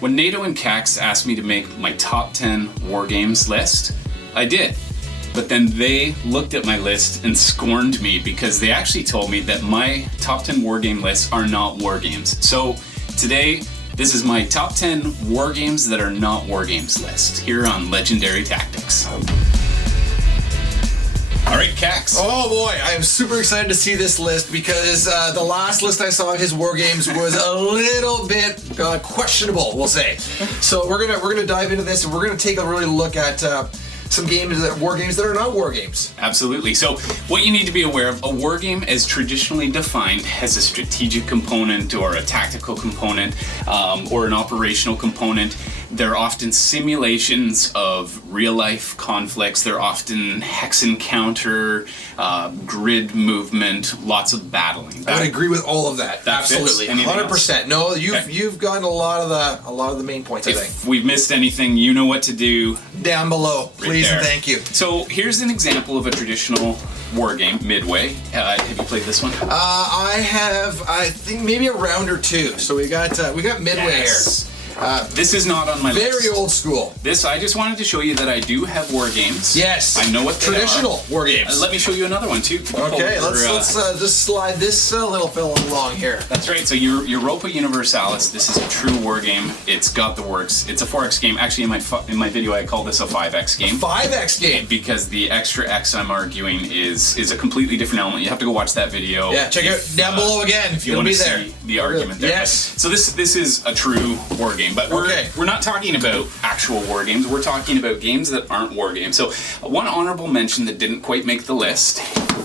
When NATO and Cax asked me to make my top 10 war games list, I did. But then they looked at my list and scorned me because they actually told me that my top 10 war game lists are not war games. So today, this is my top 10 war games that are not war games list here on Legendary Tactics. All right, Cax. Oh boy, I am super excited to see this list because the last list I saw of his war games was a little bit questionable, we'll say. So we're gonna dive into this and we're gonna take a really look at some war games that are not war games. Absolutely. So what you need to be aware of, a war game as traditionally defined has a strategic component or a tactical component or an operational component. They're often simulations of real-life conflicts. They're often hex encounter, grid movement, lots of battling. I would agree with all of that. Absolutely, 100%. No, you've gotten a lot of the main points. I think. If we've missed anything, you know what to do. Down below, please and thank you. So here's an example of a traditional war game, Midway. Have you played this one? I have. I think maybe a round or two. So we got Midway here. This is not on my list. Very old school. This, I just wanted to show you that I do have war games. Yes. I know what they traditional war games. Let me show you another one too. Okay, let's just slide this little fella along here. That's right. So Europa Universalis. This is a true war game. It's got the works. It's a 4X game. Actually, in my video, I call this a 5X game. 5X game. Because the extra X I'm arguing is a completely different element. You have to go watch that video. Yeah, check it down below again if you want to be there. See the argument there. Yes. So this is a true war game. But we're not talking about actual war games. We're talking about games that aren't war games. So one honorable mention that didn't quite make the list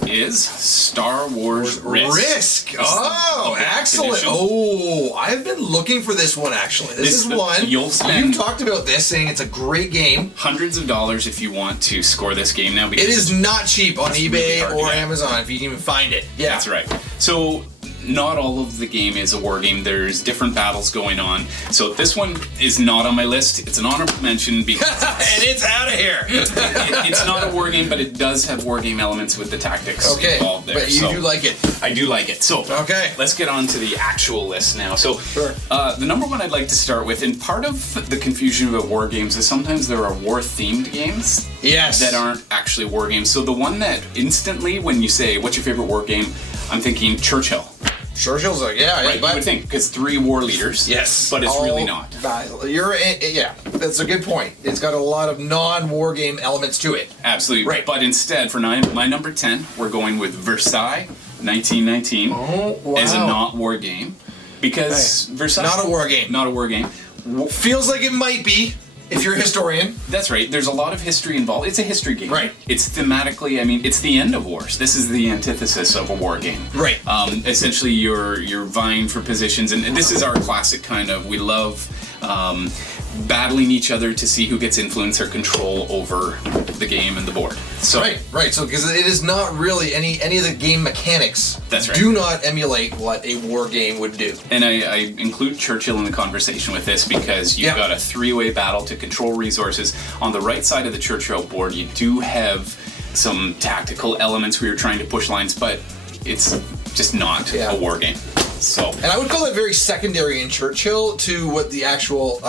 is Star Wars Risk. Oh, excellent. Oh, I've been looking for this one actually. This is one. You've talked about this, saying it's a great game. Hundreds of dollars if you want to score this game now. It is not cheap on eBay or Amazon if you can even find it. Yeah. That's right. So not all of the game is a war game. There's different battles going on. So this one is not on my list. It's an honorable mention because and it's out of here. It's not a war game, but it does have war game elements with the tactics involved there. But you do like it. I do like it. So let's get on to the actual list now. So the number one I'd like to start with, and part of the confusion about war games is sometimes there are war-themed games that aren't actually war games. So the one that instantly, when you say, what's your favorite war game, I'm thinking Churchill. Churchill's like, right, you would think, because 3 war leaders. Yes. But it's really not. That's a good point. It's got a lot of non-war game elements to it. Absolutely. Right. But instead, for my number 10, we're going with Versailles 1919 as a not war game. Because Versailles... Not a war game. Not a war game. Feels like it might be. If you're a historian. That's right. There's a lot of history involved. It's a history game. Right. It's thematically, it's the end of wars. This is the antithesis of a war game. Right. Essentially, you're vying for positions, and this is our classic kind of, we love battling each other to see who gets influence or control over the game and the board. So right. So because it is not really any of the game mechanics. That's right. Do not emulate what a war game would do. And I include Churchill in the conversation with this because you've got a 3-way battle to control resources. On the right side of the Churchill board, you do have some tactical elements where you're trying to push lines, but it's just not a war game. So, and I would call it very secondary in Churchill to what the actual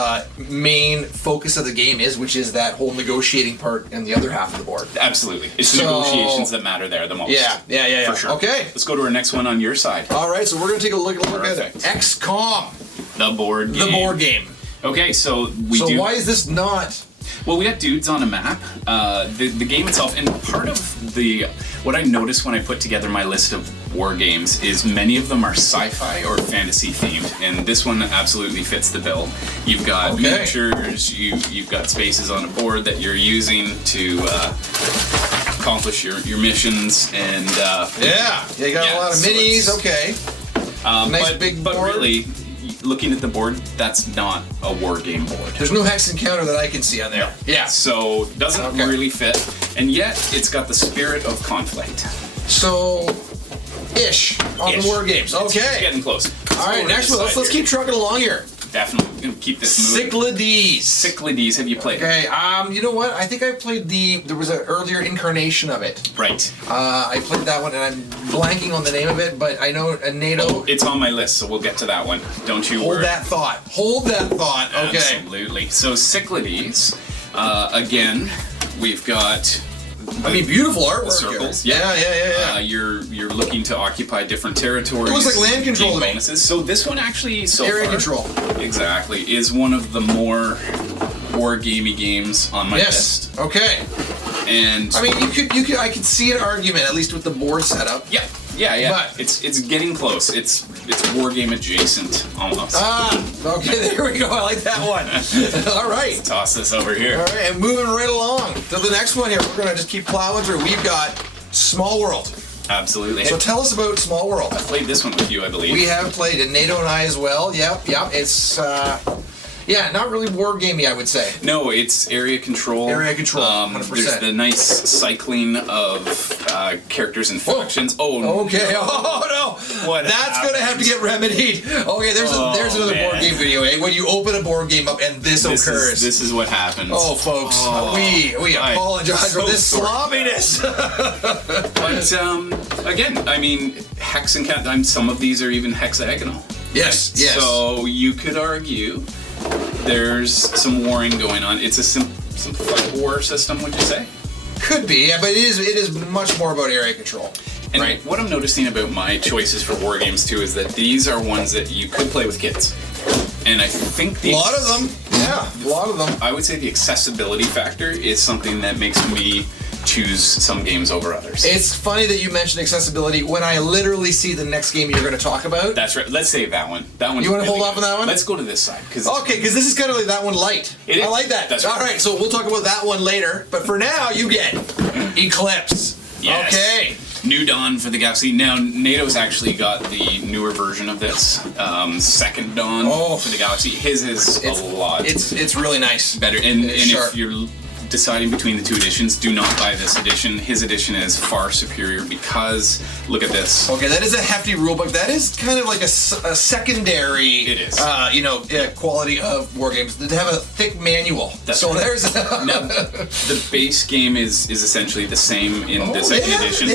main focus of the game is, which is that whole negotiating part and the other half of the board. Absolutely. It's the negotiations that matter there the most. Yeah. For sure. Okay. Let's go to our next one on your side. All right, so we're going to take a look at XCOM. The board game. The board game. Okay, so why is this not... Well, we got dudes on a map. The game itself, and part of what I noticed when I put together my list of war games is many of them are sci-fi or fantasy themed, and this one absolutely fits the bill. You've got miniatures, you've got spaces on a board that you're using to accomplish your missions, and you got a lot of minis. Nice big board. But really, looking at the board, that's not a war game board. There's no hex encounter that I can see on there. Yeah. So doesn't really fit, and yet it's got the spirit of conflict. So, ish on the war games. It's getting close. All right, next one. Let's keep trucking along here. definitely gonna keep this moving. Cyclades, have you played? Okay, you know what? I think I played there was an earlier incarnation of it. Right. I played that one, and I'm blanking on the name of it, but I know NATO. Oh, it's on my list, so we'll get to that one. Don't you worry. Hold that thought. Okay. Absolutely. So Cyclades, again, we've got. Beautiful artwork. Circles. Here. Yeah. You're looking to occupy different territories. It looks like land control to me. Bonuses. So this one actually, area control. Exactly, is one of the more war-gamey games on my list. Okay. And I mean, I could see an argument, at least with the board setup. Yeah. But it's getting close. It's war game adjacent almost. Okay, there we go. I like that one. All right. Let's toss this over here. All right, and moving right along to the next one here. We're gonna just keep plowing through. We've got Small World. Absolutely. So tell us about Small World. I played this one with you, I believe. We have played it, NATO and I as well. Yep. It's not really war gamey, I would say. No, it's area control. 100%. There's the nice cycling of characters and factions. Oh, okay. No. Oh no! What That's gonna have to get remedied. Okay, there's another board game video. When you open a board game up and this occurs. This is what happens. Oh, folks, we apologize for this sloppiness. But again, I mean, hex and count. Some of these are even hexagonal. Yes. So you could argue there's some warring going on. It's a simplified war system, would you say? Could be, yeah, but it is much more about area control. And right. What I'm noticing about my choices for war games too is that these are ones that you could play with kids. And I think a lot of them. Yeah, a lot of them. I would say the accessibility factor is something that makes me choose some games over others. It's funny that you mentioned accessibility when I literally see the next game you're going to talk about. That's right. Let's save that one. That one. You want to hold off on that one? Let's go to this side. Because this is kind of like that one light. I like that. That's all right. So we'll talk about that one later. But for now, you get Eclipse. Yes. Okay. New Dawn for the Galaxy. Now, NATO's actually got the newer version of this. Second Dawn for the Galaxy. His is a lot. It's really nice. Better. And if you're deciding between the two editions, do not buy this edition. His edition is far superior because look at this. Okay, that is a hefty rulebook. That is kind of like a secondary. It is. Quality of war games to have a thick manual. That's so right. There's. Now, the base game is essentially the same in the second edition.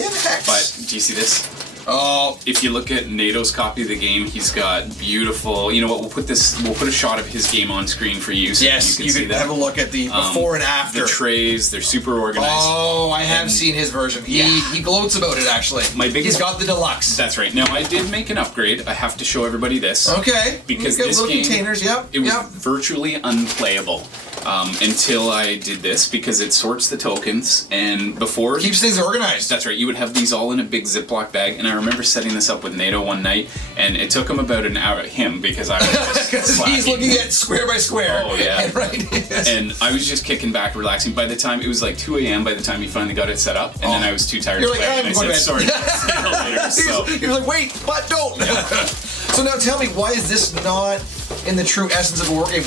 But do you see this? Oh, if you look at NATO's copy of the game, he's got beautiful. You know what? We'll put a shot of his game on screen for you, so yes, you can see that. Have a look at the before and after. The trays, they're super organized. Oh, I have seen his version. He gloats about it actually. He's got the deluxe. That's right. Now I did make an upgrade. I have to show everybody this. Okay. Because this game, containers. Yep. It was virtually unplayable. Until I did this, because it sorts the tokens, and before keeps things organized. That's right. You would have these all in a big Ziploc bag, and I remember setting this up with NATO one night, and it took him about an hour. Because I was just he's looking at square by square. Oh yeah, and, right. Yes. And I was just kicking back, relaxing. By the time it was like 2 a.m. by the time he finally got it set up, and then I was too tired to play. I'm going to bed. Sorry. See you later. So. He was like, wait, but don't. So now tell me, why is this not in the true essence of a war game,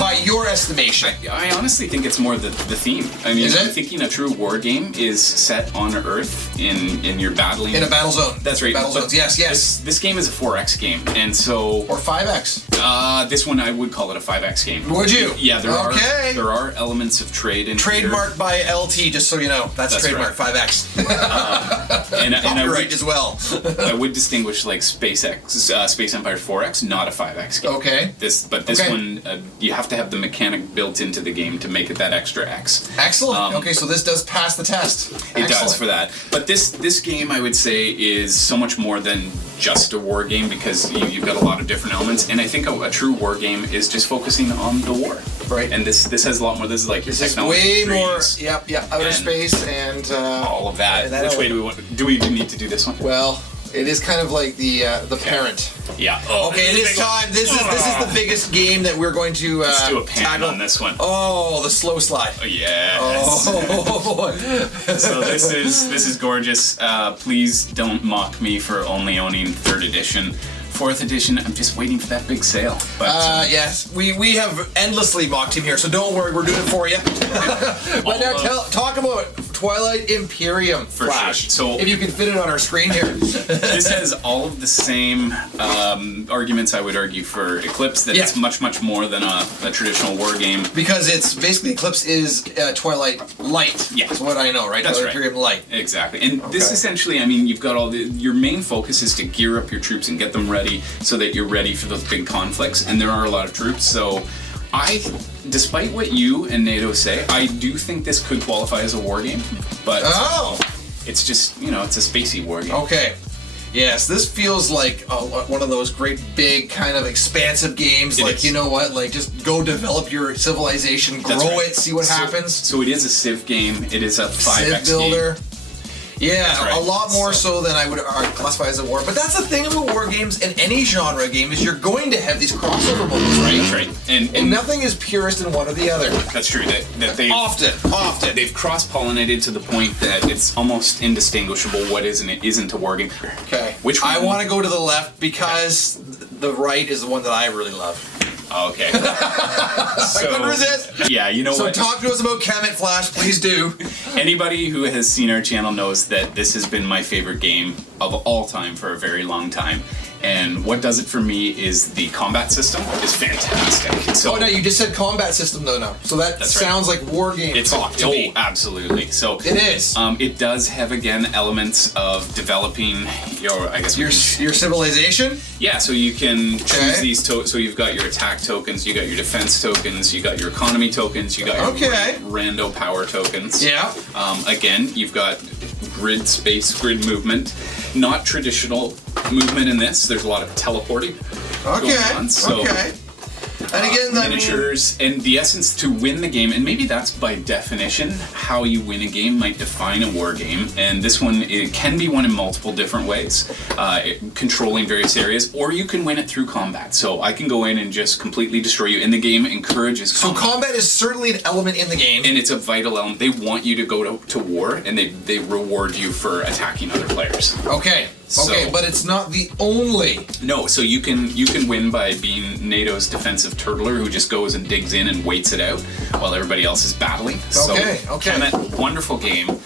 by your estimation? I honestly think it's more the theme. I mean, I'm thinking a true war game is set on Earth in your battling. In a battle zone. That's right. Battle zones, yes. This game is a 4X game, and so... Or 5X. This one, I would call it a 5X game. Would you? Yeah, there are elements of trade in Trademarked by LT, just so you know. That's trademark, right. 5X. And copyright as well. I would distinguish like Space Empire 4X, not a 5X game. Okay. This one, you have to have the mechanic built into the game to make it that extra X. Excellent. Okay, so this does pass the test. It does for that. But this game, I would say, is so much more than just a war game, because you've got a lot of different elements, and I think a true war game is just focusing on the war. Right. And this has a lot more. This is like your way technology more. Outer space and all of that. Which way do we want? Do we need to do this one? Well, it is kind of like the parent. Yeah. Okay, it is time. This is the biggest game that we're going to let's do a pan on this one. Oh, the slow slide. Oh, yes. Oh boy. So this is gorgeous. Please don't mock me for only owning 3rd edition. 4th edition, I'm just waiting for that big sale. But yes, we have endlessly mocked him here, so don't worry, we're doing it for you. But now talk about Twilight Imperium For Flash. sure. So- if you can fit it on our screen here. This has all of the same arguments I would argue for Eclipse, that it's much, much more than a traditional war game. Because it's basically Eclipse is Twilight Light. Yeah. That's what I know, right? That's Twilight Imperium Light. Exactly. And this essentially, I mean, you've got your main focus is to gear up your troops and get them ready so that you're ready for those big conflicts. And there are a lot of troops, so despite what you and NATO say, I do think this could qualify as a war game. But it's just, it's a spacey war game. Okay. Yes, this feels like one of those great big kind of expansive games. You know what? Like, just go develop your civilization, grow it, see what happens. So it is a Civ game. It is a 5X Civ builder. game. Yeah, a lot more so than I would classify as a war. But that's the thing about war games in any genre game is you're going to have these crossover moments, right? That's right. And nothing is purest in one or the other. That's true. That they often they've cross-pollinated to the point that it's almost indistinguishable what is and it isn't a war game. Okay. Which one? I want to go to the left because the right is the one that I really love. Okay. I couldn't resist. Yeah, you know what? So talk to us about Kemet Flash, please do. Anybody who has seen our channel knows that this has been my favorite game of all time for a very long time. And what does it for me is the combat system is fantastic. So, no, you just said combat system though now. So that sounds like war game talk to me. Absolutely. So it is. It does have again elements of developing your civilization. Yeah, so you can choose these so you've got your attack tokens, you got your defense tokens, you got your economy tokens, you got your rando power tokens. Yeah. Again, you've got grid movement. Not traditional movement in this. There's a lot of teleporting going on. So and again, miniatures and the essence to win the game, and maybe that's by definition how you win a game might define a war game. And this one, it can be won in multiple different ways, controlling various areas, or you can win it through combat. So I can go in and just completely destroy you, and the game encourages combat. So combat is certainly an element in the game, and it's a vital element. They want you to go to war, and they reward you for attacking other players. Okay, but it's not the only. No, so you can win by being NATO's defensive turtler who just goes and digs in and waits it out while everybody else is battling. Okay. Kemet, wonderful game.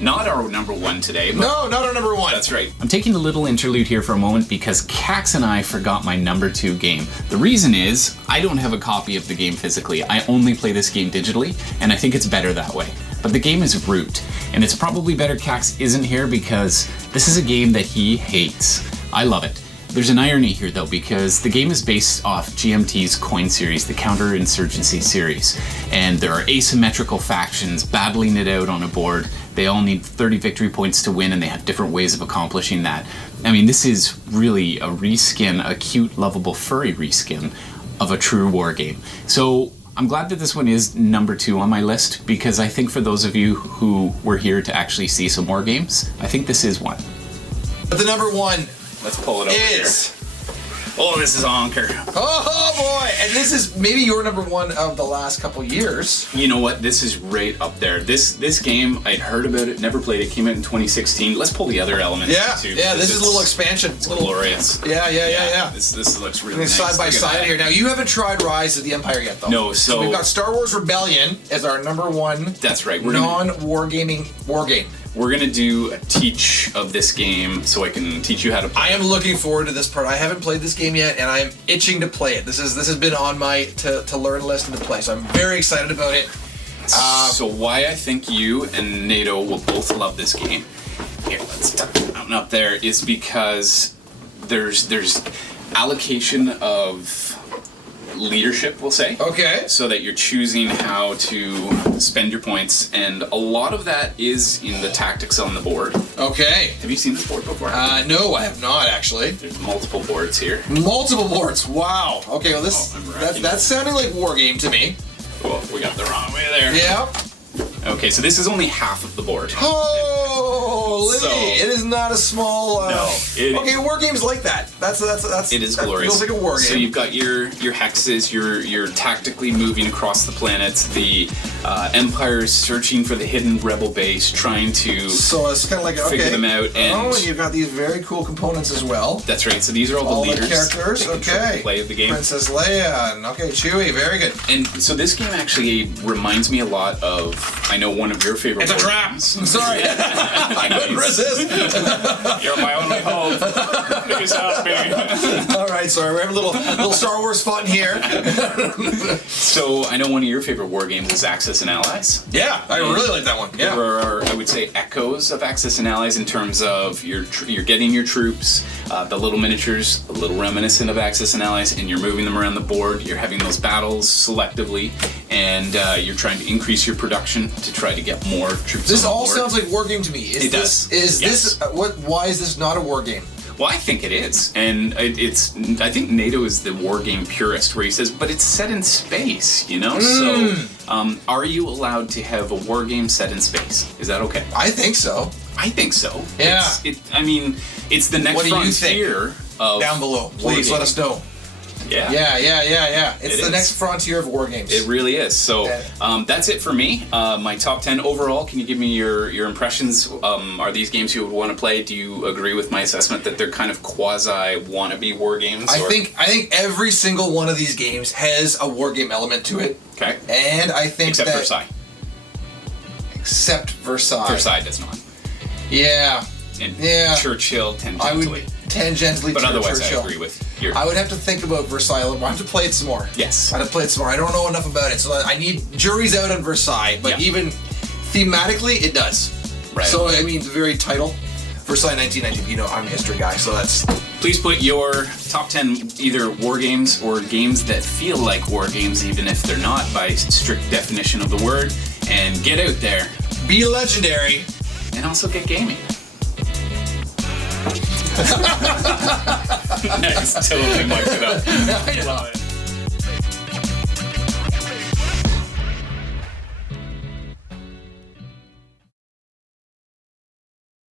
Not our number one today. But no, not our number one. That's right. I'm taking a little interlude here for a moment because Cax and I forgot my number 2 game. The reason is I don't have a copy of the game physically. I only play this game digitally, and I think it's better that way. But the game is Root, and it's probably better Cax isn't here because this is a game that he hates. I love it. There's an irony here though, because the game is based off GMT's Coin series, the Counterinsurgency series, and there are asymmetrical factions battling it out on a board. They all need 30 victory points to win, and they have different ways of accomplishing that. I mean, this is really a reskin, a cute, lovable, furry reskin of a true war game. So I'm glad that this one is number 2 on my list, because I think for those of you who were here to actually see some war games, I think this is one. But the number 1 let's pull it over here. Oh, this is Honker. Oh boy, and this is maybe your number 1 of the last couple years. You know what? This is right up there. This game, I'd heard about it, never played it. Came out in 2016. Let's pull the other element too. Yeah, this is a little expansion. It's glorious. Yeah. This looks really nice. Side by side here. Now you haven't tried Rise of the Empire yet, though. No, so we've got Star Wars Rebellion as our number 1. That's right. Non-wargaming war game. We're gonna do a teach of this game so I can teach you how to play. I am looking forward to this part. I haven't played this game yet, and I am itching to play it. This has been on my to learn list and to play, so I'm very excited about it. So why I think you and NATO will both love this game, here, let's tuck it out and up there, is because there's allocation of leadership, we'll say. Okay. So that you're choosing how to spend your points, and a lot of that is in the tactics on the board. Okay. Have you seen this board before? No, I have not actually. There's multiple boards here. Multiple boards. Wow. Okay. Well, that's sounding like war game to me. Well, we got the wrong way there. Yeah. Okay, so this is only half of the board. Holy! It is not a small. No. War games like that. That's. It is glorious. Feels like a war game. So you've got your hexes. You're tactically moving across the planets. The Empire is searching for the hidden rebel base, trying to. So it's kind of like figure them out. And you've got these very cool components as well. That's right. So these are all the leaders. The characters. Okay. Play of the game. Princess Leia. And Chewie. Very good. And so this game actually reminds me a lot of I know one of your favorite. It's a war trap. games. I'm sorry. I couldn't resist. You're my only hope. Figures out, baby. All right, sorry. We're having a little Star Wars fun here. So I know one of your favorite war games is Axis and Allies. Yeah, I really like that one. Yeah. There are, I would say, echoes of Axis and Allies in terms of you're getting your troops, the little miniatures, a little reminiscent of Axis and Allies, and you're moving them around the board. You're having those battles selectively, and you're trying to increase your production to try to get more troops. This on the all board. sounds like war game to me. It does. Is Yes. this what? Why is this not a war game? Well, I think it is, and it's. I think NATO is the war game purist, where he says, "But it's set in space, you know." So, are you allowed to have a war game set in space? Is that okay? I think so. I think so. Yeah. I mean, it's the next What do you frontier of Down below, please war let us know. Yeah. Yeah. It's It the is. next frontier of war games. It really is. So Yeah. that's it for me. My top 10 overall. Can you give me your impressions? Are these games you would want to play? Do you agree with my assessment that they're kind of quasi wannabe war games? I think every single one of these games has a war game element to it, Okay. and I think Except that Versailles. except Versailles. Versailles does not. Yeah. And Yeah. Churchill tangentially. I would tangentially. But to otherwise, Churchill. I agree with your. I would have to think about Versailles. I have to play it some more. Yes. I have to play it some more. I don't know enough about it, so I need jury's out on Versailles. But Yeah. even thematically, it does. Right. So I mean, the very title, Versailles 1919. You know, I'm a history guy, so that's. Please put your top 10 either war games or games that feel like war games, even if they're not by strict definition of the word, and get out there Be legendary. and also get gaming. Nice, totally marked it up. I know. Love it.